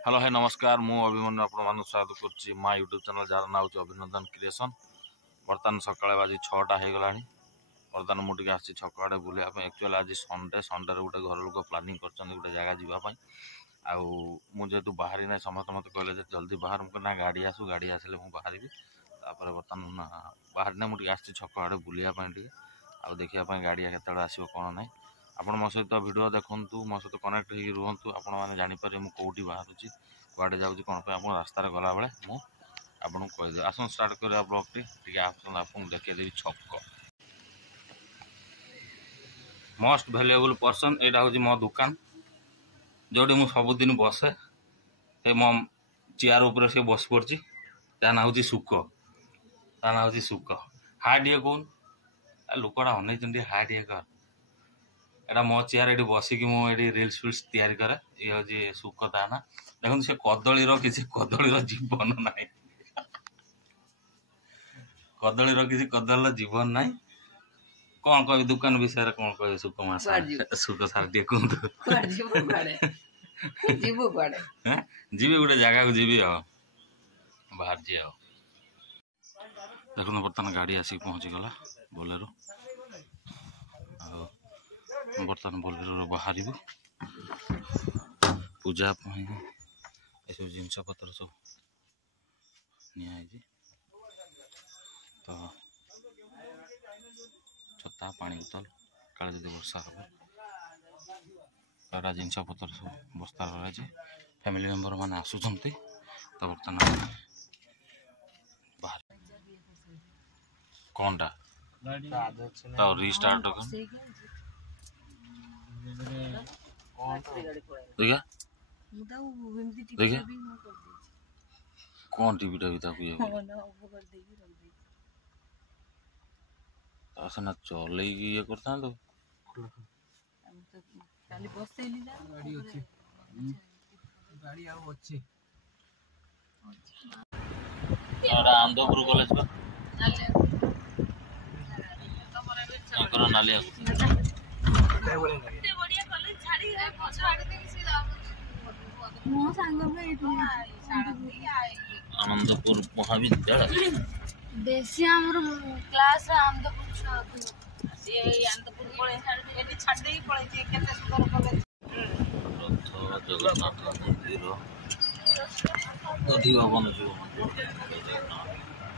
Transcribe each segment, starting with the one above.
Hello है नमस्कार मु अभिमन्यु आपण स्वागत करुच्ची माँ यूट्यूब चैनल जार ना हूँ अभिनंदन क्रिएशन। बर्तमान सकाଳେ आज 6टा हो गला। बर्तमान मुझे आसी छक आड़े बुलाया एक्चुअली आज संडे गोटे घर लोक प्लानिंग कर गोटे जगह जावाई आतु बाहरी ना समस्त मत कहले जल्दी बाहर मुझे ना गाड़ी आसू गाड़ी आसिले मुझे बाहरी बर्तमान बाहर ना मुझे आसी छक आड़े बुलायापी आउ देखा गाड़ी केत आसो कौन ना आपण मो सहित वीडियो देखूँ मो सहित कनेक्ट हो रुहतु आपण मैंने जापर मुझे कौटी बाहर कड़े जाऊँगी कौन आप रास्तार गला बेले मुझे कहीदे आस स्टार्ट करा ब्लॉगटी आपको देखदेवी छक मोस्ट वैल्यूएबल पर्सन यहाँ हूँ मो दुकान जोटी मुझे सबुदिन बसे मो चेयर उपर से बस पड़ी ता ना हूँ सुख ता ना हूँ सुख हार्ट ये कौन लोकटा अन हार्ट ये कर एटा मो चेयर ये बसिकी मुझे रिल्स फिल्स तैयारी करे ये हूँ सुख ता ना देखो से कदलीर किसी कदलीर जीवन ना कदलीर किसी कदलीर जीवन ना कौन कह दुकान विषय कौन कह सुख मास सुख सार टे कहतु जीवी गोटे जगह को जीवी बाहर जी देखो बर्तमान गाड़ी आसिक पहुँची गला बोलेरो बर्तमान बोलेरो बाहर पूजा ये सब जिनस पतर सब नि तो छता पानी बोतल काले जब वर्षा हम सारा जिनस पतर सब बस्ता रही फैमिली मेंबर मैंने आसुंच तो बर्तमान बाहर कौनटा तो रिस्टार्ट देखा देखा कौन टीवीटा भी ना चल ये करता तो आनंदपुर कॉलेज नालिया आनंदपुर महाविद्यालय देसी हमर क्लास आनंदपुर से आनंदपुर पळे एटी छाडी पळे जे केते सुंदर कॉलेज रथ जगन्नाथ मंदिर दधि भवन जो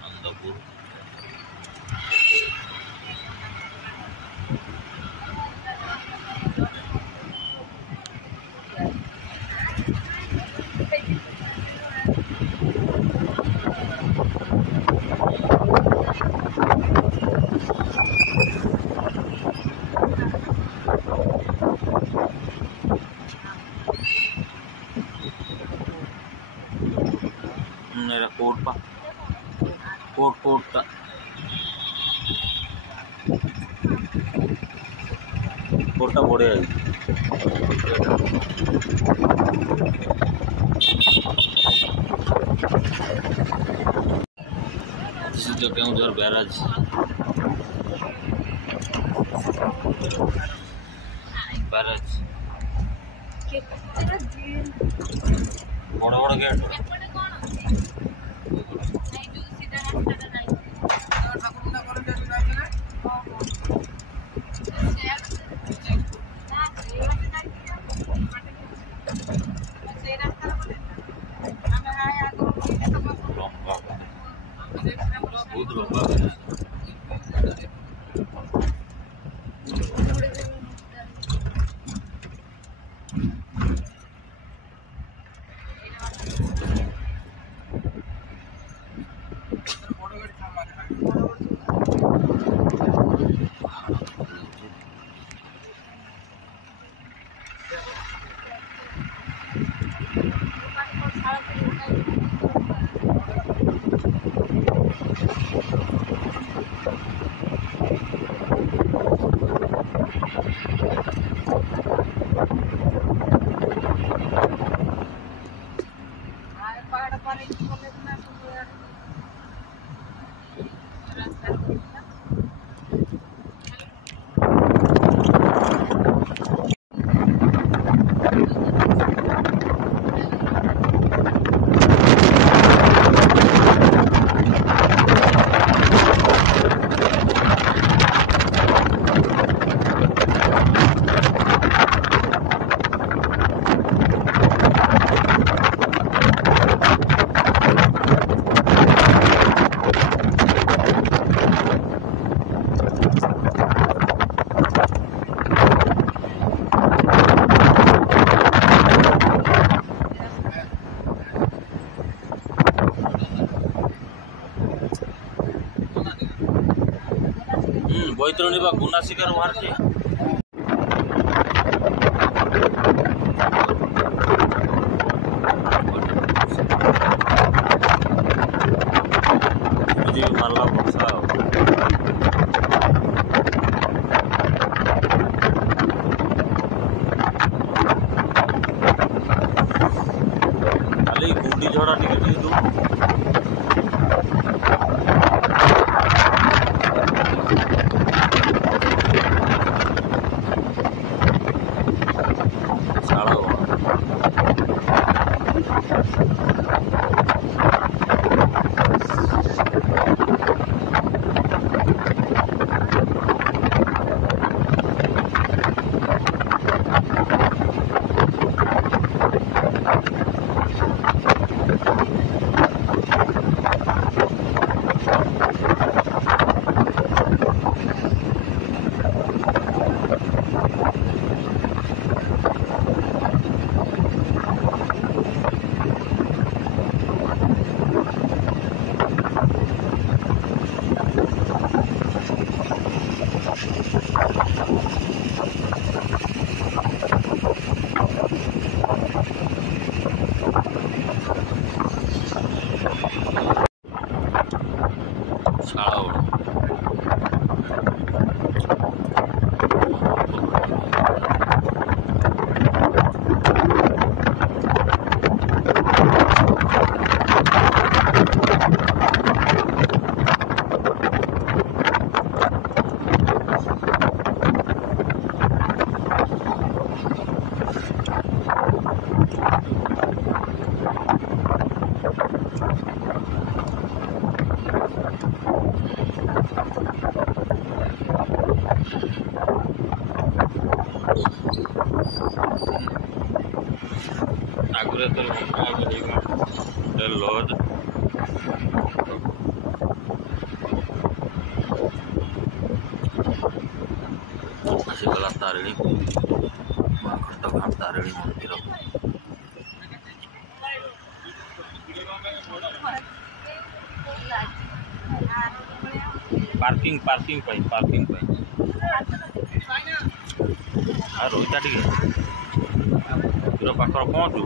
आनंदपुर मेरा कोट पा कोट का कोटा बढ़िया जो केउझर बैराज बैराज बड़ बड़ गेट बहुत लंबा बैतरणी गुना शिकार बाहर मारला बर्षा खाली गुंडी झड़ा टिके दू आगुरी तो होटेल लॉज आसीगला तारिणी घटगाँ तारिणी मंदिर पार्किंग रोईता टे पाखर पहुँचू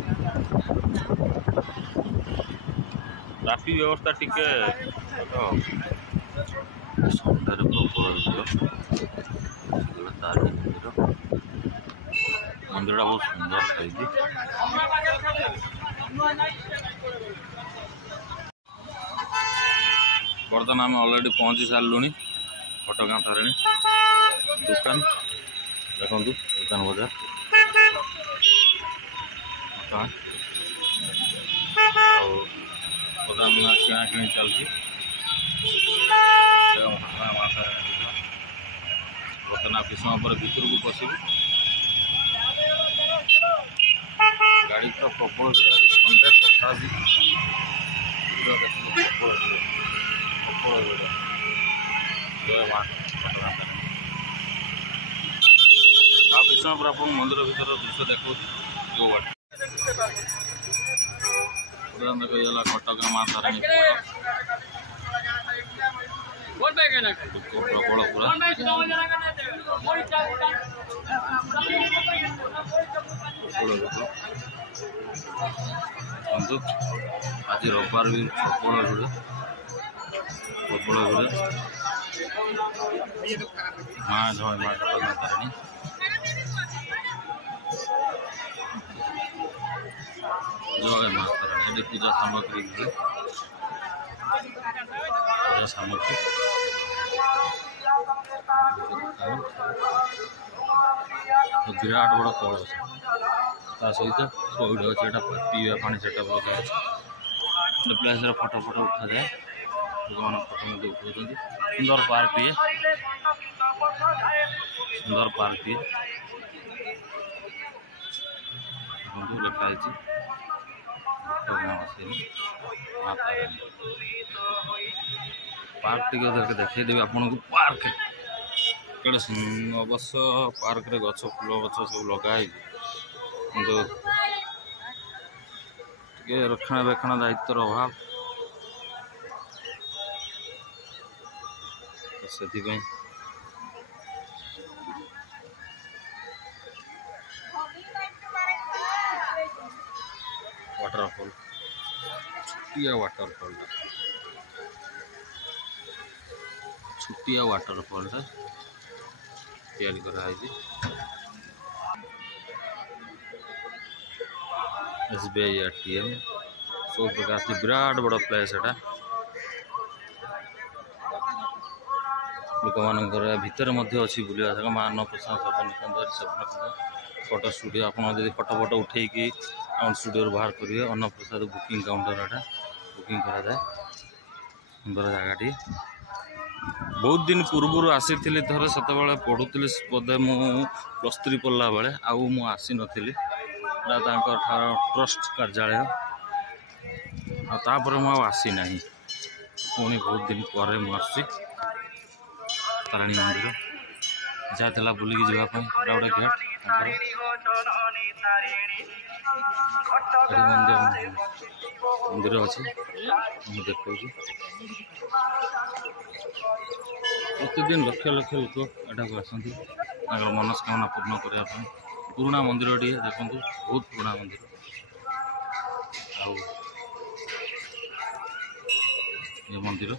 ट्राफिक व्यवस्था टिके सन्धार प्रबल तारिणी मंदिर बहुत सुंदर है। बर्तमान आम अलरेडी पहुँची सारूँ घटगाँ तारिणी दुकान देखो दुकान बजार बर्तमान किଣା किणी चलती बर्तमान किस समय पर भितर को पशु गाड़ी तो प्रबल संडे तथा किस समय पर आप मंदिर भर दृश्य देखो जो देखा घटगाँ माँ तारिणी प्रबल पूरा आज रविवार भी प्रबल भिड़ माँ जय माँ घटगाँ तारिणी जय माँ तारिणी पूजा सामग्री विराट बड़ कलश ता सहित सौड़ अच्छे पीवा पानी से प्लेस फटो फटो उठा जाए लोक मैंने फटो मत उठाऊँ सुंदर पार्क ये लिखाई पार्क टी देखदेवी आपन को पार्क कड़े अवश्य पार्क रे गछ फूल गछ सब लगाई कि रक्षणाबेक्षण दायित्वर अभाव से वाटरफॉल छुटिया वाटरफॉल छुटिया वाटरफॉल तैयारी कराई SBI ATM सब प्रकार की विराट बड़ प्लेस एटा लोक मान भितर अच्छी बुलवा जगह माँ अन्नप्रसाद फोटो स्टूडियो आप फोटो उठेकी आम स्टूडियो बाहर करेंगे अन्नप्रसाद बुकिंग काउंटर एटा बुकिंग करा जाए सुंदर जगह बहुत दिन पूर्व आसी थरे से पढ़ुली बोधे मु +3 पढ़ला बेले आउ मु आसी नथिली ट्रस्ट कार्यालय तापर मु आसी नहीं पुणी बहुत दिन पर मुझे तारिणी मंदिर जाता बुलिकी जावाई गोटे गेट मंदिर अच्छे देखा प्रतिदिन लक्ष लक्ष लोक यहाँ आसती मनस्कामना पूर्ण करने पुराना मंदिर टे देखो बहुत पुराना मंदिर ये मंदिर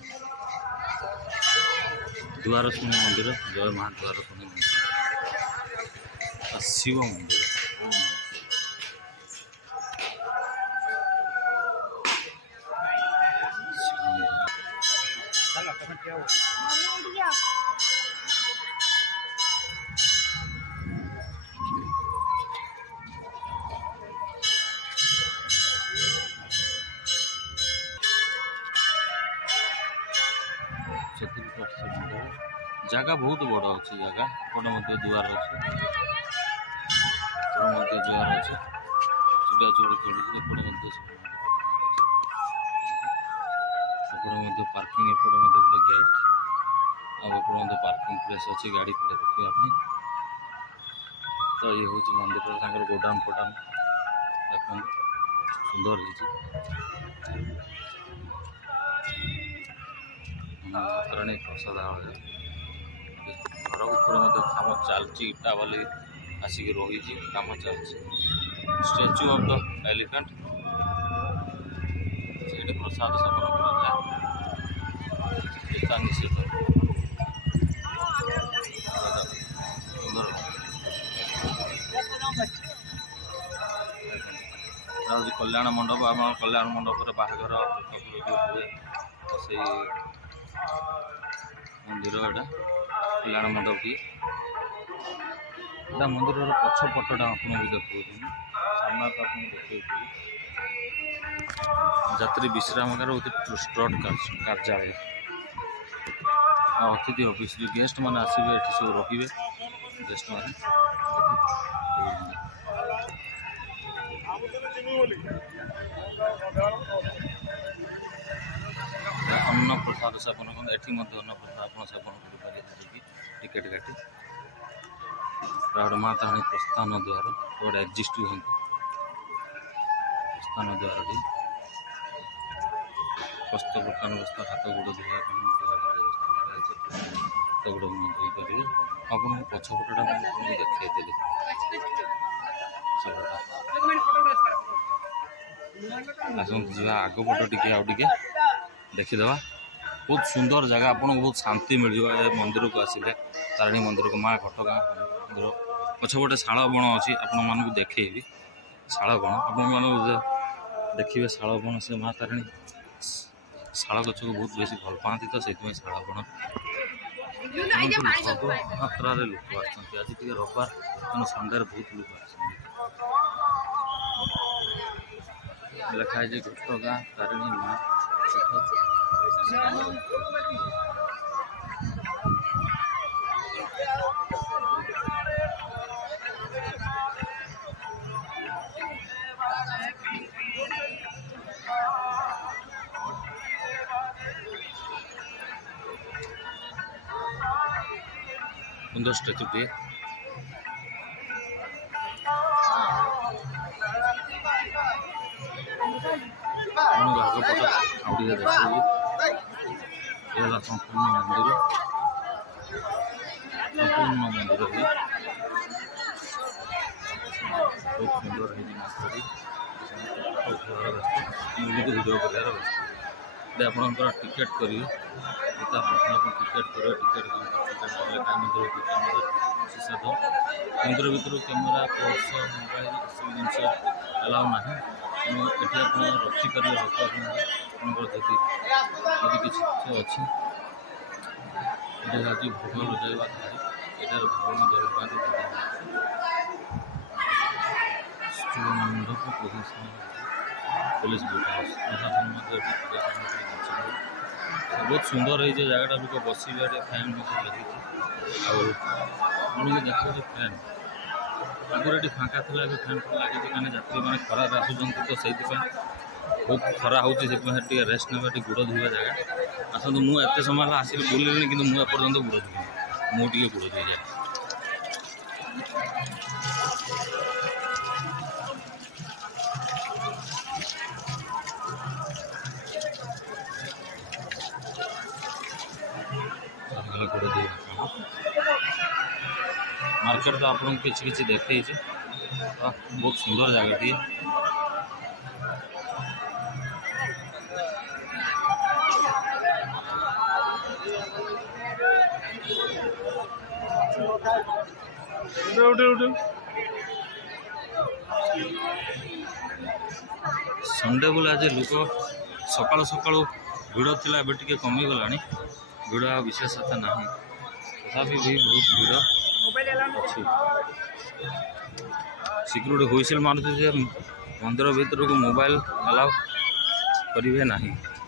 द्वारशुणी मंदिर जय माँ द्वारशुणी मंदिर शिव मंदिर जगह बहुत बड़ अच्छी जगह एपटे मध्य दुआर अच्छे दुआर अच्छे सीटा चढ़ी चलुचे एपटे पार्किंग एपटे गोटे गेट आगे पार्किंग प्लेस अच्छी गाड़ी खड़े देखा तो ये हूँ मंदिर गोडाउन फोडाउन देख सुंदर होराणी प्रसाद घर ऊपर काम चलती इटा वाली आसिक रही काम चलती स्टैच्यू ऑफ द एलिफेंट से प्रसाद सेवन कर निषेध सुंदर कल्याण मंडप आम कल्याण मंडप बाहागर हुए से मंदिर एटा कल्याण मंडप की मंदिर पछपटा आपको देखो सामना तो आप देखे यात्री विश्रामगार ट्रस्ट कार्यालय अतिथि ऑफिस गेस्ट मैंने आसवे ये सब रखिए गेस्ट मैंने अन्न प्रसाद सेवन कर अन्न प्रसाद आप सेवन करें टिकेट काटी माँ तारिणी प्रस्थान द्वार गोटे एग्जिस्ट हूँ प्रस्थान द्वार टी स्वस्थ प्रकार व्यवस्था हाथ गोड़ धोवा हाथ गोड़ धोई पारे आपको पछपटा देखी आसत जा आगपट टे देखीदे बहुत सुंदर जगह आपको बहुत शांति मिल मंदिर को आसिले तारिणी मंदिर को माँ घटगाँ मंदिर पछपटे शाल बण अच्छी आपण मानक देखी शाल बण आपण देखिए शाल बण से माँ तारिणी शाल गच को बहुत बेसी भल पाती तो से शाल बण मात्रा लोक आज रविवार संडे बहुत लोक लिखाई घटगाँ तारिणी माँ सुंदर स्टैचू टे आगपट आगे देखिए संपूर्ण मंदिर बहुत सुंदर है। भिडियो कर आपंकर टिकेट करेंगे टिकेट करेंगे टिकेट कले मंदिर कैमेरा शीशा दो मंदिर भर कैमेरा पर्स मोबाइल सब जिन अलाउ ना तेणु ये आप रखिपारे लोक जदि किसी अच्छी यहाँ हूँ भोग लजाइवा यहाँ भगवान जगन्नाथ मंडप पुलिस बोट हाउस बहुत सुंदर है जगह लोक बसवे फैन लगी आपको देखो फैन आगुरी ये फाँका था फैन लगी कहीं यात्री मैंने खराब आसुँच तो से बहुत खरा हो रेस्ट ना गोड़ धोवा जगह आसतु मुझे समय आसिक बुले कि मुझे गोड़ धोनी मुझे गोड़ धोई जाए गोड़ धोई मार्केट तो आपको किसी देखते बहुत सुंदर जगह टी संडे बोले आज लोक सकाल सकाल भिड़ थिला एबे टिके कमी गलानी भिड़ आ विशेषता ना तथापि भी बहुत भिड़ अच्छी सिक्योरिटी हुइसिल मारुति जे मंदिर भीतर को मोबाइल अलाउ करेंगे ना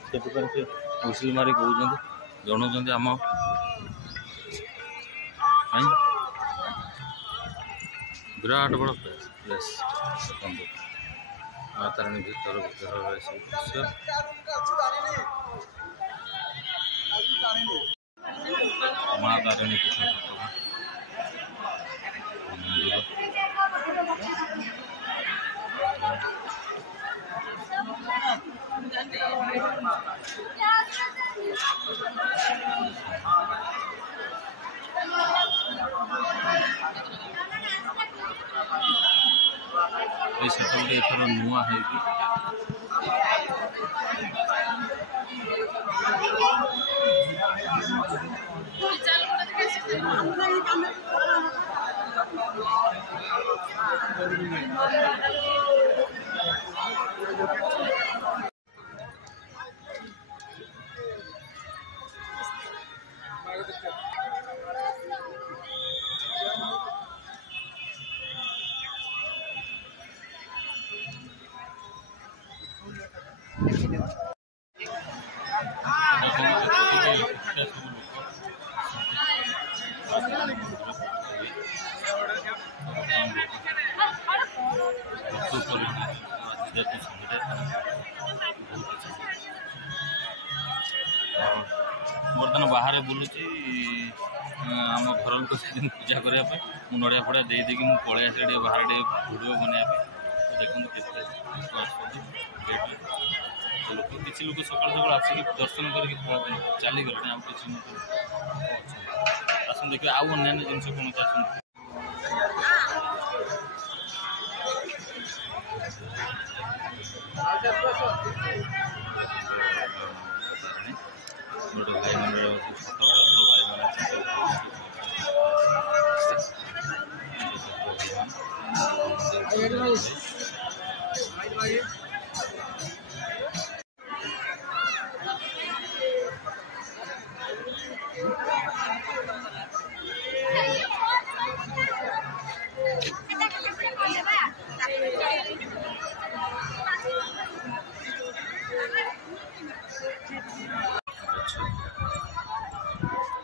से हुइसिल मारी कहते जनाऊँ आम विराट बड़ प्लेस देखो माँ तारिणी भीतर भीतर सब दृश्य माँ तारिणी मंदिर ये सेटल एथर नुआ है बर्तमान बाहर बुलूची आम घर लोक पूजा करने नड़िया फड़िया दे देकी मुझे पलि आस बाहर भिडियो बनवाई देखो केते लोक किसी लोग सकाल सकाल आसिक दर्शन करके चली गले आम किसी आस देखिए आउ अन्य जिन कौन आस भाई मैंने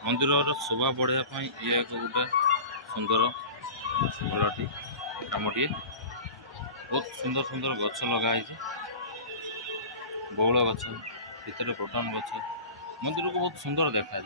मंदिर शोभा बढ़ापी ये एक गोटे सुंदर भलटी कमटे बहुत सुंदर सुंदर गछ लगाई बौल गछ भितर प्रोटन गछ मंदिर को बहुत सुंदर देखा।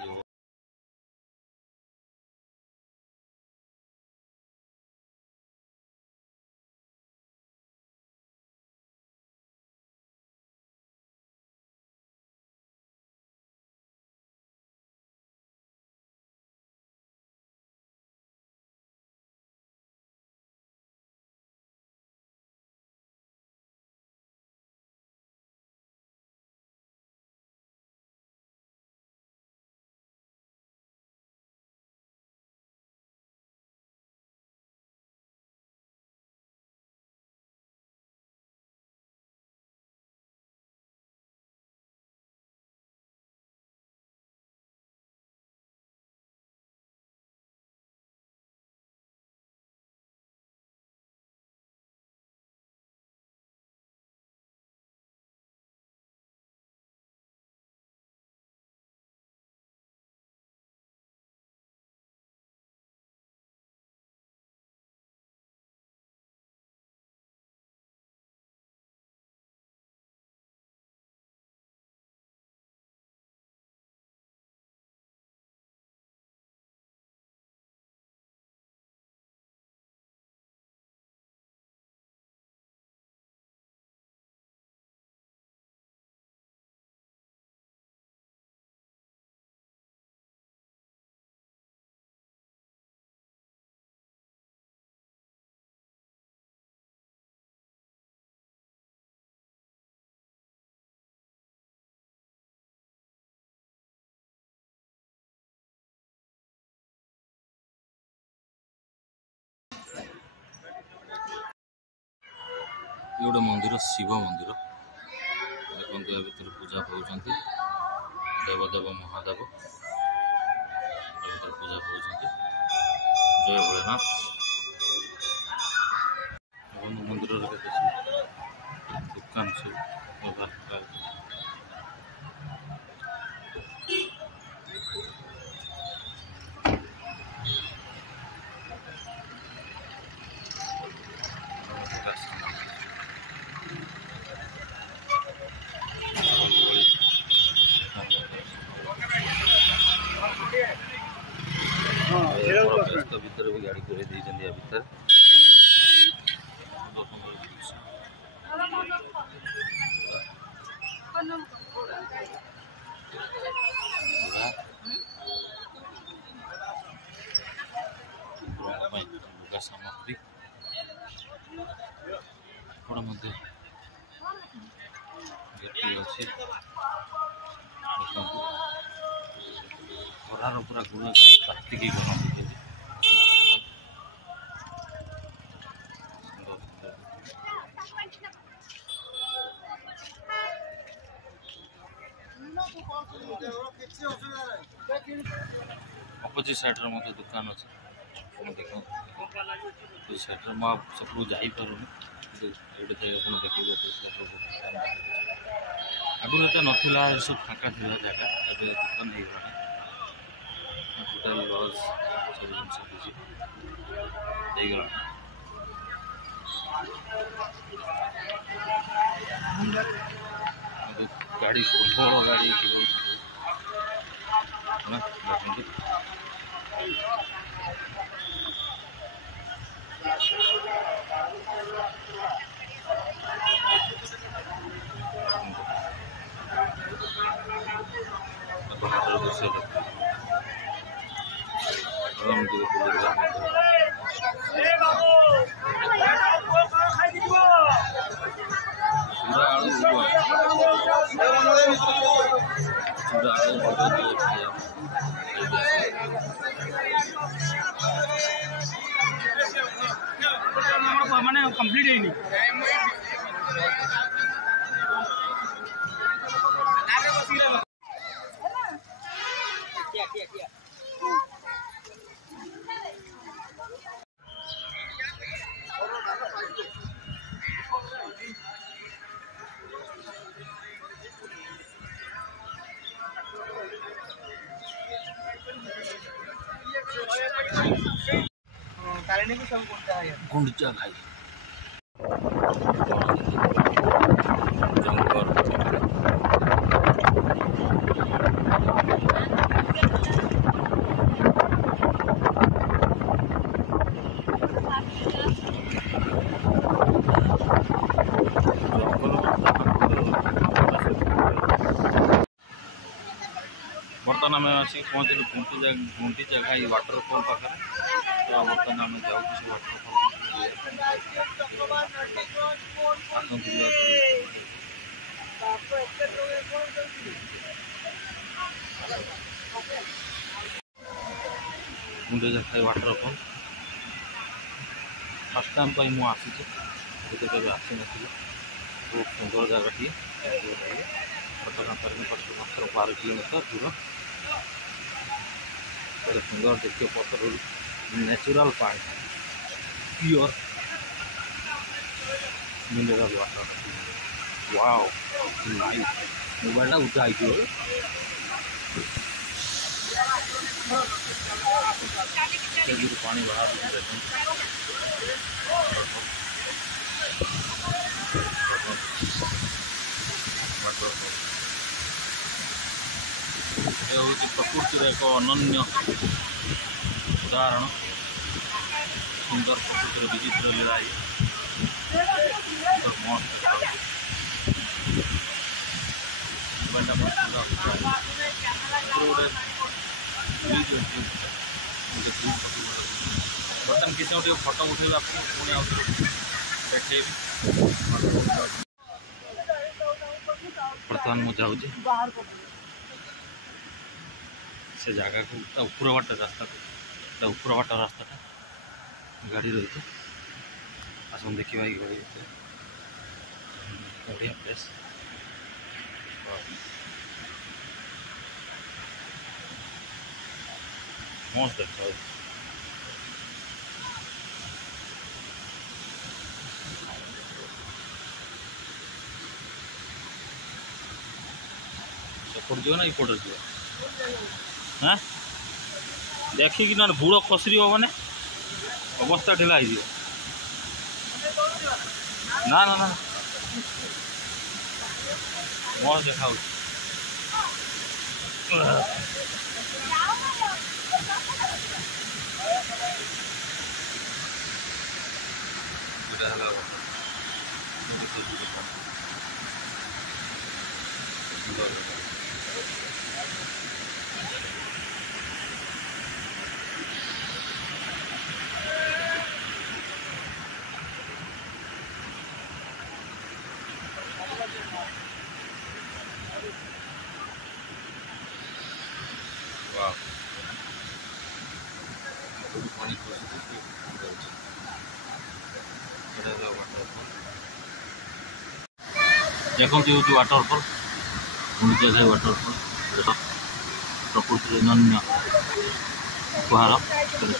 गोटे मंदिर शिव मंदिर देखो या भर पूजा पाँच देवदेव महादेव पूजा पाँच जय भोलेनाथ मंदिर दुकान सब भीतर भी गाड़ी कर भीतर लुगा सामग्री मध्य अच्छी खरार पूरा गुण तातिकी गरम अपोजिट साइड मत दुकान अच्छे देख साइड सब जापार देखिए आगुरी तो नाला सब फाँका था जगह ए दुकान हो गला होटेल लज सब जिन गला गाड़ी प्रबल गाड़ी माने कंप्लीट है नहीं गुंडचा घाई जंगल बर्तमान आम आसिक पहुँचलु गुंडीचा घाई वाटरफॉल पाखे तो बर्तमान आम जाऊँ गुंडीचा घाई वाटरफॉल फर्स्ट टाइम पर मुझे आसी कभी आसी ना बहुत सुंदर जगह घटना 12 किलोमीटर दूर बड़े सुंदर देखिए पत्थर नेचुरल पानी pure mineral water wow nice mobile उठा पानी बाहर हूँ प्रकृति एक अनन्य उदाहरण सुंदर प्रकृतिर विचित्र लीला बर्तमान किसी गोटे फटो उठेगा आपको पुणी बैठे बर्तमान मुझे से जगह को ऊपर बाट रास्ता ऊपर बाट रास्ता गाड़ी रही है आसन देखा गाड़ी बढ़िया प्लेस। मस्त देखो सेपट जो ना इपट जो हाँ देखिकी ना बुड़ खसरी मैंने अवस्था ढिला हो ना ना ना मस्त देखा देखो वाटरफल गुंडीचा वाटरफल प्रकृति अनन्य उपहार सुंदर